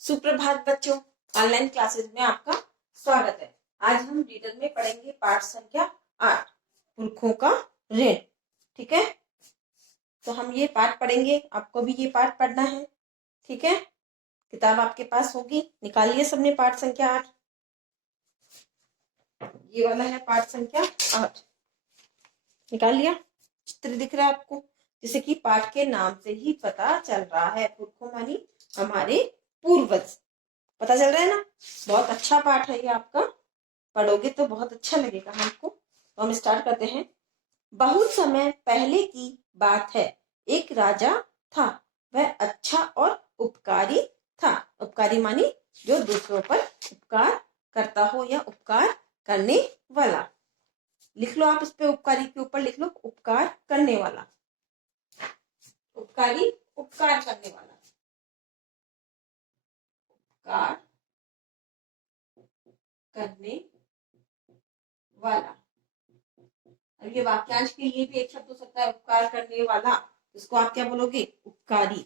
सुप्रभात बच्चों, online classes में आपका स्वागत है। आज हम रीडर में पढ़ेंगे पाठ संख्या 8, पुरखों का ऋण। ठीक है, तो हम ये पाठ पढ़ेंगे, आपको भी ये पाठ पढ़ना है। ठीक है, किताब आपके पास होगी, निकालिए सबने पाठ संख्या 8। ये वाला है पाठ संख्या 8, निकाल लिया। चित्र दिख रहा है आपको, जैसे कि पाठ के नाम से ही पता चल रहा है, पुरखों मानी हमारे पूर्वज। पता चल रहा है ना, बहुत अच्छा पाठ है ये आपका, पढ़ोगे तो बहुत अच्छा लगेगा हमको। तो हम स्टार्ट करते हैं। बहुत समय पहले की बात है, एक राजा था। वह अच्छा और उपकारी था। उपकारी मानी जो दूसरों पर उपकार करता हो या उपकार करने वाला। लिख लो आप, इस पे उपकारी के ऊपर लिख लो उपकार करने वाला। उपकारी उपकार करने वाला, उपकार करने वाला। अब ये वाक्यांश के लिए भी एक शब्द हो सकता है, उपकार करने वाला। इसको आप क्या बोलोगे? उपकारी।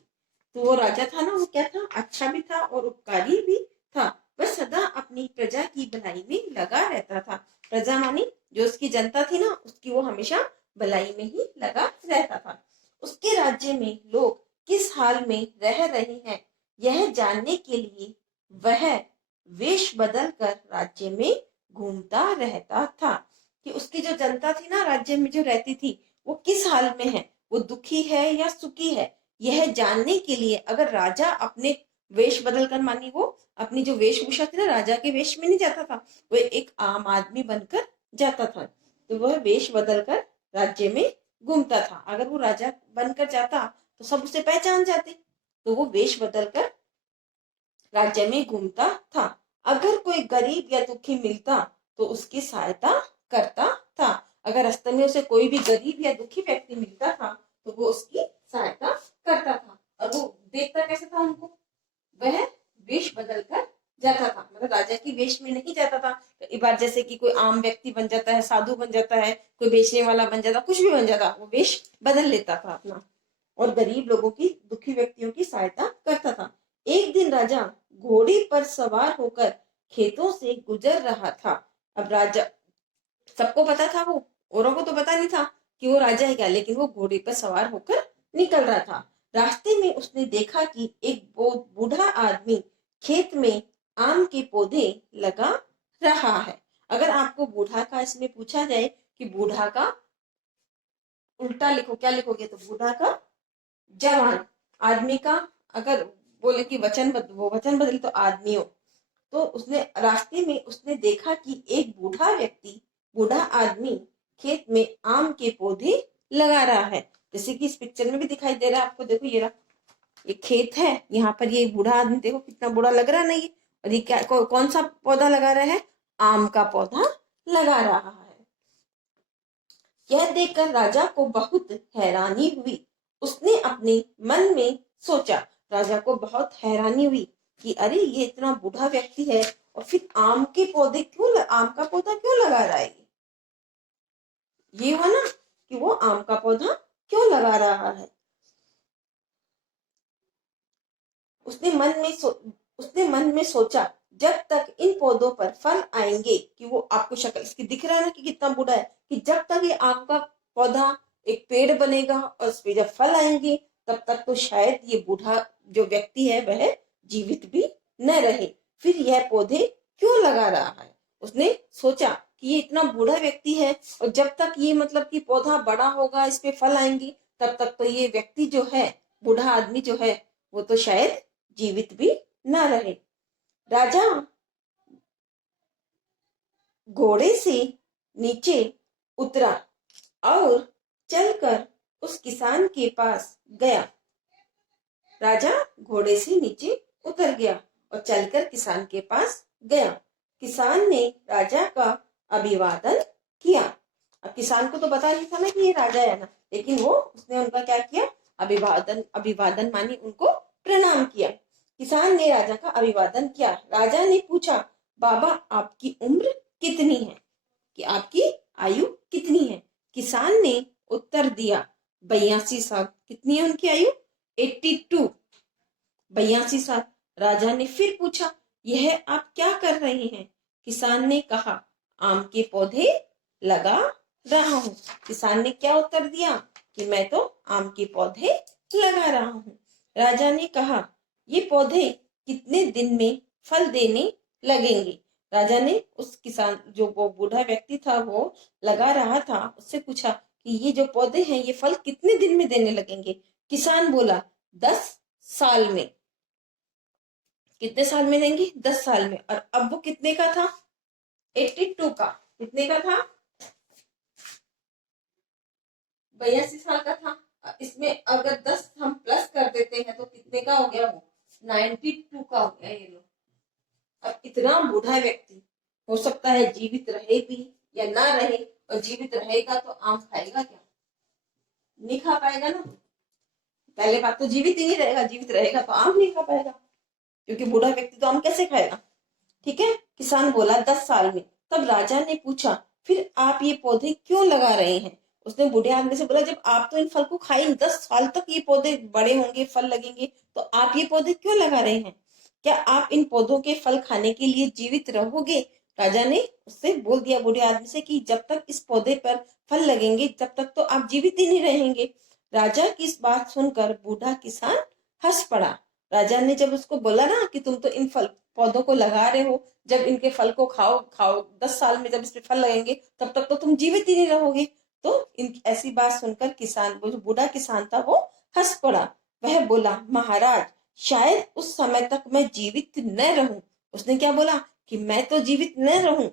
तो वो राजा था ना, वो क्या था? अच्छा भी था और उपकारी भी था। वह सदा अपनी प्रजा की भलाई में लगा रहता था। प्रजा मानी जो उसकी जनता थी ना, उसकी वो हमेशा भलाई में ही लगा रहता था। उसके राज्य में लोग किस हाल में रह रहे हैं, यह जानने के लिए वह वेश बदल कर राज्य में घूमता रहता था। कि उसकी जो जनता थी ना, राज्य में जो रहती थी, वो किस हाल में है, वो दुखी है या सुखी है, यह जानने के लिए अगर राजा अपने वेश बदल कर, मानी वो अपनी जो वेशभूषा थी ना, राजा के वेश में नहीं जाता था, वो एक आम आदमी बनकर जाता था। तो वह वेश बदल कर राज्य में घूमता था। अगर वो राजा बनकर जाता तो सब उसे पहचान जाते। तो वो वेश बदल कर राज्य में घूमता था। अगर कोई गरीब या दुखी मिलता तो उसकी सहायता करता था। अगर रास्ते में उसे कोई भी गरीब या दुखी व्यक्ति मिलता था तो वो उसकी सहायता करता था। और वो देखता कैसे था उनको? वह वेश बदल कर जाता था, मतलब राजा की वेश में नहीं जाता था। तो एक बार जैसे कि कोई आम व्यक्ति बन जाता है, साधु बन जाता है, कोई बेचने वाला बन जाता, कुछ भी बन जाता, वो वेश बदल लेता था अपना, और गरीब लोगों की, दुखी व्यक्तियों की सहायता करता था। एक दिन राजा घोड़े पर सवार होकर खेतों से गुजर रहा था। अब राजा, सबको पता था, वो औरों को तो पता नहीं था कि वो राजा है क्या, लेकिन वो घोड़े पर सवार होकर निकल रहा था। रास्ते में उसने देखा कि एक बहुत बूढ़ा आदमी खेत में आम के पौधे लगा रहा है। अगर आपको बूढ़ा का इसमें पूछा जाए कि बूढ़ा का उल्टा लिखो, क्या लिखोगे? तो बूढ़ा का जवान, आदमी का अगर बोले कि वचन बदले तो आदमियों। तो उसने रास्ते में उसने देखा कि एक बूढ़ा व्यक्ति, बूढ़ा आदमी खेत में आम के पौधे लगा रहा है। जैसे कि इस पिक्चर में भी दिखाई दे रहा है आपको, देखो ये रहा, ये खेत है, यहाँ पर ये बूढ़ा आदमी, देखो कितना बूढ़ा लग रहा है ना ये। और ये क्या, कौन सा पौधा लगा रहा है? आम का पौधा लगा रहा है। यह देखकर राजा को बहुत हैरानी हुई। उसने अपने मन में सोचा, राजा को बहुत हैरानी हुई कि अरे ये इतना बूढ़ा व्यक्ति है और फिर आम के पौधे क्यों, आम का पौधा क्यों लगा रहा है? ये हुआ ना कि वो आम का पौधा क्यों लगा रहा है। उसने मन में सोचा, जब तक इन पौधों पर फल आएंगे, कि वो आपको शक्ल इसकी दिख रहा है ना कि कितना बूढ़ा है, कि जब तक ये आम का पौधा एक पेड़ बनेगा और उस पे जब फल आएंगे, तब तक तो शायद ये बूढ़ा जो व्यक्ति है वह जीवित भी न रहे। फिर यह पौधे क्यों लगा रहा है? उसने सोचा कि ये इतना बूढ़ा व्यक्ति है और जब तक ये, मतलब कि पौधा बड़ा होगा, इस पे फल आएंगे, तब तक तो ये व्यक्ति जो है, बूढ़ा आदमी जो है, वो तो शायद जीवित भी न रहे। राजा घोड़े से नीचे उतरा और चलकर उस किसान के पास गया। राजा घोड़े से नीचे उतर गया और चलकर किसान के पास गया। किसान ने राजा का अभिवादन किया। अब किसान को तो पता नहीं था ना कि ये राजा है ना, लेकिन वो उसने उनका क्या किया? अभिवादन, अभिवादन मानी उनको प्रणाम किया। किसान ने राजा का अभिवादन किया। राजा ने पूछा, बाबा आपकी उम्र कितनी है, कि आपकी आयु कितनी है? किसान ने उत्तर दिया, 82 साल। कितनी है उनकी आयु? 82, 82 साल। राजा ने फिर पूछा, यह आप क्या कर रहे हैं? किसान ने कहा, आम के पौधे लगा रहा हूँ। किसान ने क्या उत्तर दिया कि मैं तो आम के पौधे लगा रहा हूँ। राजा ने कहा, ये पौधे कितने दिन में फल देने लगेंगे? राजा ने उस किसान, जो वो बूढ़ा व्यक्ति था वो लगा रहा था, उससे पूछा कि ये जो पौधे हैं ये फल कितने दिन में देने लगेंगे? किसान बोला, 10 साल में। कितने साल में देंगे? 10 साल में। और अब वो कितने का था? 82 का। कितने का था? 82 साल का था। इसमें अगर 10 हम प्लस कर देते हैं तो कितने का हो गया? वो 92 का हो गया। ये लो, अब इतना बूढ़ा व्यक्ति हो सकता है जीवित रहे भी या ना रहे, और जीवित रहेगा तो आम खाएगा क्या? नहीं खा पाएगा ना। पहले बात तो जीवित ही नहीं रहेगा, जीवित रहेगा तो आम नहीं खा पाएगा, क्योंकि बूढ़ा व्यक्ति तो आम कैसे खाएगा? ठीक है। किसान बोला, 10 साल में। तब राजा ने पूछा, फिर आप ये पौधे क्यों लगा रहे हैं? उसने बूढ़े आदमी से बोला, जब आप तो इन फल को खाएंगे, 10 साल तक ये पौधे बड़े होंगे, फल लगेंगे, तो आप ये पौधे क्यों लगा रहे हैं? क्या आप इन पौधों के फल खाने के लिए जीवित रहोगे? राजा ने उससे बोल दिया बूढ़े आदमी से कि जब तक इस पौधे पर फल लगेंगे जब तक तो आप जीवित ही नहीं रहेंगे। राजा की इस बात सुनकर बूढ़ा किसान हंस पड़ा। राजा ने जब उसको बोला ना कि तुम तो इन फल पौधों को लगा रहे हो, जब इनके फल को खाओ खाओ, 10 साल में जब इस पे फल लगेंगे तब तक तो तुम जीवित ही नहीं रहोगे। तो इन ऐसी बात सुनकर किसान, वो जो बूढ़ा किसान था, वो हंस पड़ा। वह बोला, महाराज, शायद उस समय तक मैं जीवित न रहूं। उसने क्या बोला कि मैं तो जीवित न रहूं,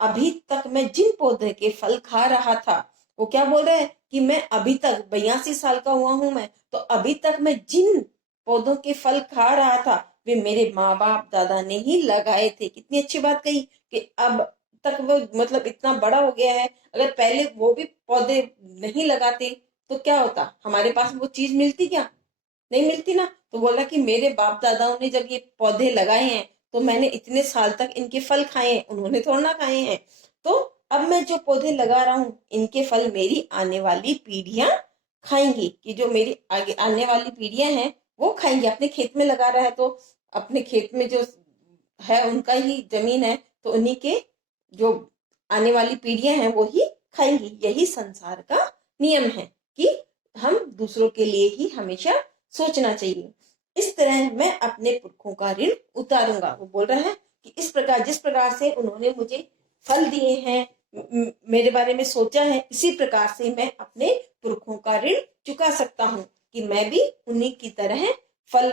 अभी तक मैं जिन पौधे के फल खा रहा था, वो क्या बोल रहे हैं कि मैं अभी तक 82 साल का हुआ हूं, मैं तो अभी तक मैं जिन पौधों के फल खा रहा था वे मेरे माँ बाप दादा ने ही लगाए थे। कितनी अच्छी बात कही कि अब तक वो मतलब इतना बड़ा हो गया है, अगर पहले वो भी पौधे नहीं लगाते तो क्या होता? हमारे पास वो चीज मिलती क्या? नहीं मिलती ना। तो बोला कि मेरे बाप दादाओं ने जब ये पौधे लगाए हैं तो मैंने इतने साल तक इनके फल खाए हैं, उन्होंने थोड़ा ना खाए हैं। तो अब मैं जो पौधे लगा रहा हूँ इनके फल मेरी आने वाली पीढ़ियां खाएंगी, कि जो मेरी आगे आने वाली पीढ़ियां हैं वो खाएंगी। अपने खेत में लगा रहा है तो अपने खेत में जो है उनका ही जमीन है, तो उन्हीं के जो आने वाली पीढ़ियां हैं वो ही खाएंगी। यही संसार का नियम है कि हम दूसरों के लिए ही हमेशा सोचना चाहिए। इस तरह मैं अपने पुरखों का ऋण उतारूंगा। वो बोल रहा है कि इस प्रकार, जिस प्रकार से उन्होंने मुझे फल दिए हैं, मेरे बारे में सोचा है, इसी प्रकार से मैं अपने पुरखों का ऋण चुका सकता हूँ कि मैं भी उन्हीं की तरह फल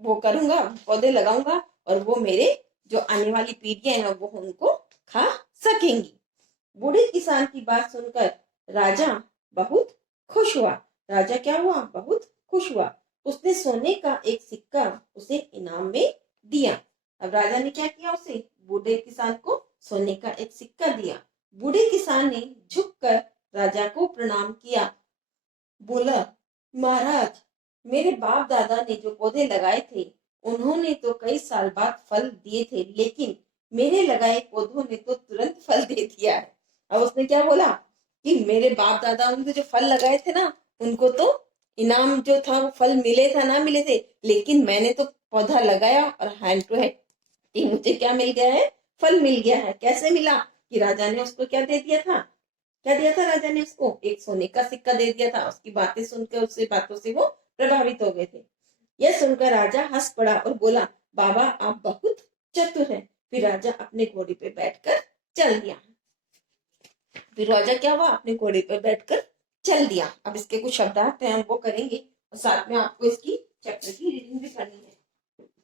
वो करूंगा, पौधे लगाऊंगा, और वो मेरे जो आने वाली पीढ़ियां हैं वो उनको खा सकेंगी। बूढ़े किसान की बात सुनकर राजा बहुत खुश हुआ। राजा क्या हुआ? बहुत खुश हुआ। उसने सोने का एक सिक्का उसे इनाम में दिया। अब राजा ने क्या किया? उसे, बूढ़े किसान को सोने का एक सिक्का दिया। बूढ़े किसान ने झुककर राजा को प्रणाम किया। बोला, महाराज, मेरे बाप दादा ने जो पौधे लगाए थे उन्होंने तो कई साल बाद फल दिए थे, लेकिन मेरे लगाए पौधों ने तो तुरंत फल दे दिया है। अब उसने क्या बोला कि मेरे बाप दादा ने जो फल लगाए थे ना, उनको तो इनाम जो था वो फल मिले था ना मिले थे, लेकिन मैंने तो पौधा लगाया और हैंड टू हैंड मुझे क्या मिल गया है? फल मिल गया है। कैसे मिला? कि राजा ने उसको क्या दे दिया था? क्या दिया था राजा ने उसको? एक सोने का सिक्का दे दिया था। उसकी बातें सुनकर, उससे बातों से वो प्रभावित हो गए थे। यह सुनकर राजा हंस पड़ा और बोला, बाबा, आप बहुत चतुर हैं। फिर राजा अपने घोड़े पे बैठकर चल दिया। फिर राजा क्या हुआ? अपने घोड़े पे बैठकर चल दिया। अब इसके कुछ शब्दार्थ हैं, हम वो करेंगे और साथ में आपको इसकी चैप्टर की रीडिंग भी करनी है।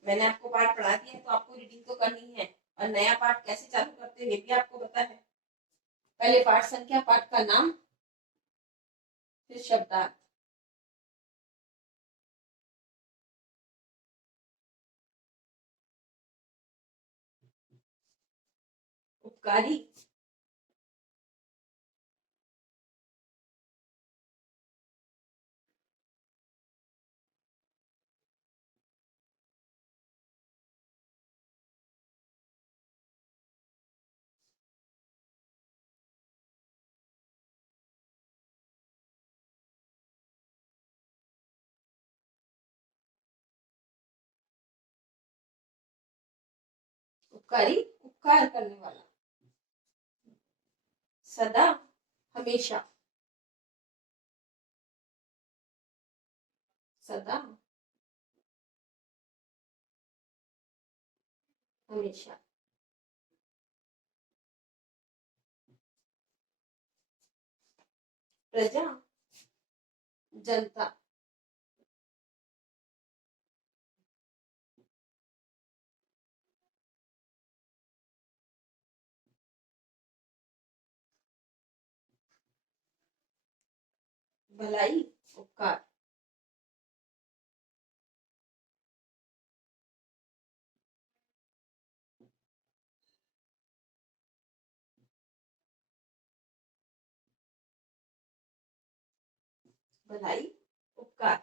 मैंने आपको पाठ पढ़ा दिया है तो आपको रीडिंग तो करनी है, और नया पाठ कैसे चालू करते हैं ये भी आपको पता है। पहले पाठ संख्या, पाठ का नाम, फिर शब्दार्थ। उपकारी, उपकारी उपकार करने वाला, सदा हमेशा, सदा हमेशा, प्रजा जनता, भलाई उपकार, भलाई उपकार,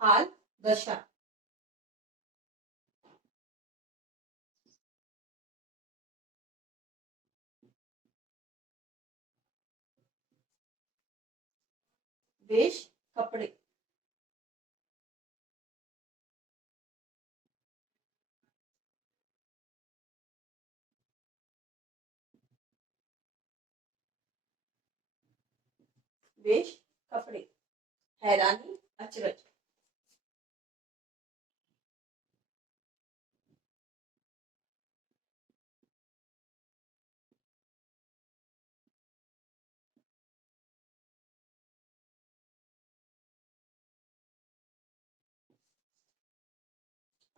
हाल दशा, वेश कपड़े, वेश कपड़े, हैरानी अचरज,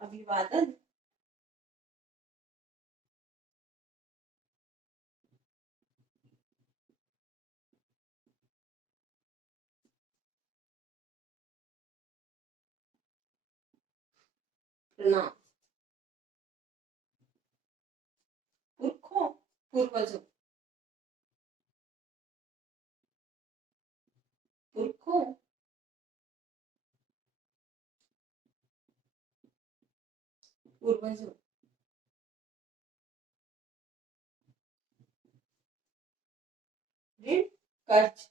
अभिवादन, प्रणाम, पुरखों पूर्वजों, पुरखों पूर्वजों, ऋण कर्ज,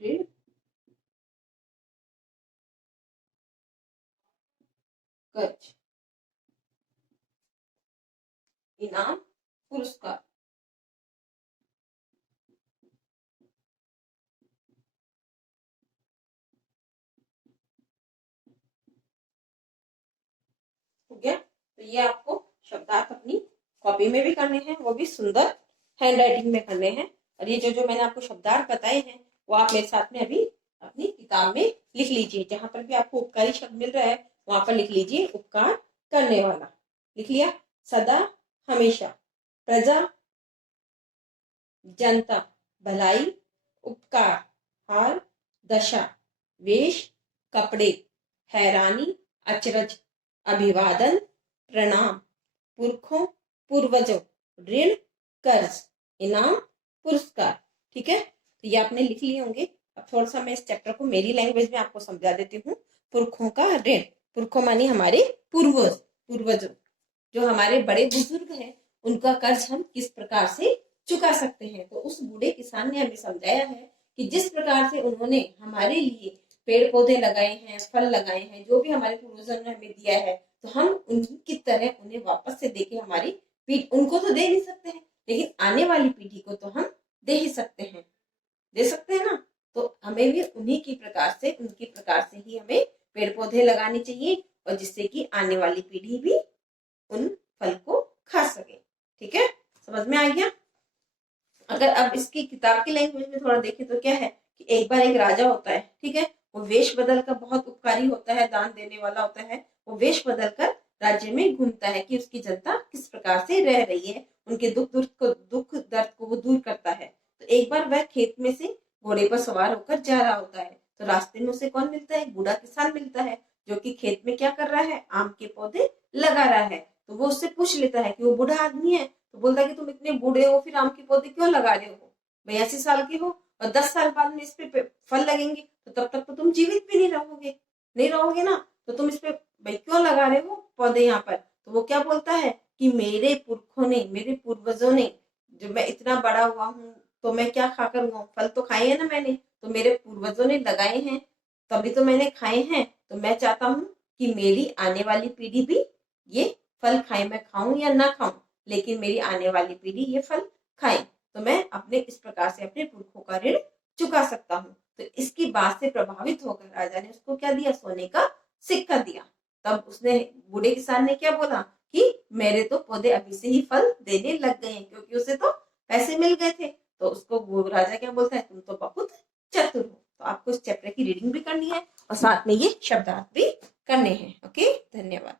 ऋण कर्ज, इनाम पुरस्कार, हो गया। तो ये आपको शब्दार्थ अपनी कॉपी में भी करने हैं, वो भी सुंदर हैंड राइटिंग में करने हैं। और ये जो जो मैंने आपको शब्दार्थ बताए हैं वो आप मेरे साथ में अभी अपनी किताब में लिख लीजिए। जहां पर भी आपको उपकारी शब्द मिल रहा है वहां पर लिख लीजिए उपकार करने वाला। लिख लिया? सदा हमेशा, प्रजा जनता, भलाई उपकार, हाल दशा, वेश कपड़े, हैरानी अचरज, अभिवादन प्रणाम, पुरखों पूर्वजों, ऋण कर्ज, इनाम पुरस्कार। ठीक है, तो ये आपने लिख लिए होंगे। अब थोड़ा सा मैं इस चैप्टर को मेरी लैंग्वेज में आपको समझा देती हूँ। पुरखों का ऋण, पुरखों मानी हमारे पूर्वज, पूर्वजों, जो हमारे बड़े बुजुर्ग हैं उनका कर्ज हम किस प्रकार से चुका सकते हैं। तो उस बूढ़े किसान ने हमें समझाया है कि जिस प्रकार से उन्होंने हमारे लिए पेड़ पौधे लगाए हैं, फल लगाए हैं, जो भी हमारे पूर्वजों ने हमें दिया है, तो हम उनकी तरह उन्हें वापस से देके हमारी पीढ़ी, उनको तो दे नहीं सकते हैं लेकिन आने वाली पीढ़ी को तो हम दे ही सकते हैं, दे सकते हैं ना। तो हमें भी उन्हीं की प्रकार से, उनकी प्रकार से ही हमें पेड़ पौधे लगाने चाहिए और जिससे कि आने वाली पीढ़ी भी उन फल को खा सके। ठीक है, समझ में आ गया? अगर अब इसकी किताब की लैंग्वेज में थोड़ा देखें तो क्या है कि एक बार एक राजा होता है, ठीक है, वो वेश बदल कर, बहुत उपकारी होता है, दान देने वाला होता है, वो वेश बदल कर राज्य में घूमता है कि उसकी जनता किस प्रकार से रह रही है, उनके दुख दर्द को वो दूर करता है। तो एक बार वह खेत में से घोड़े पर सवार होकर जा रहा होता है, तो रास्ते में उसे कौन मिलता है? बूढ़ा किसान मिलता है, जो कि खेत में क्या कर रहा है? आम के पौधे लगा रहा है। तो वो उससे पूछ लेता है कि वो बूढ़ा आदमी है, तो बोलता है कि तुम इतने बूढ़े हो फिर आम के पौधे क्यों लगा रहे हो? 82 साल के हो और 10 साल बाद में इस पे फल लगेंगे, तो तब तक तो तुम जीवित भी नहीं रहोगे, नहीं रहोगे ना, तो तुम इस पे भाई क्यों लगा रहे हो पौधे यहाँ पर? तो वो क्या बोलता है कि मेरे पुरखों ने, मेरे पूर्वजों ने, जब मैं इतना बड़ा हुआ हूँ तो मैं क्या खाकर हुआ हूँ? फल तो खाए हैं ना मैंने, तो मेरे पूर्वजों ने लगाए हैं तभी तो मैंने खाए हैं। तो मैं चाहता हूँ कि मेरी आने वाली पीढ़ी भी ये फल खाए, मैं खाऊं या ना खाऊं, लेकिन मेरी आने वाली पीढ़ी ये फल खाए, तो मैं अपने इस प्रकार से अपने पुरखों का ऋण चुका सकता हूँ। तो इसकी बात से प्रभावित होकर राजा ने उसको क्या दिया, सोने का सिक्का दिया। तब उसने, बूढ़े किसान ने क्या बोला कि मेरे तो पौधे अभी से ही फल देने लग गए हैं, क्योंकि उसे तो पैसे मिल गए थे। तो उसको वो राजा क्या बोलता है, तुम तो बहुत चतुर हो। तो आपको इस चैप्टर की रीडिंग भी करनी है और साथ में ये शब्दार्थ भी करने हैं। ओके, धन्यवाद।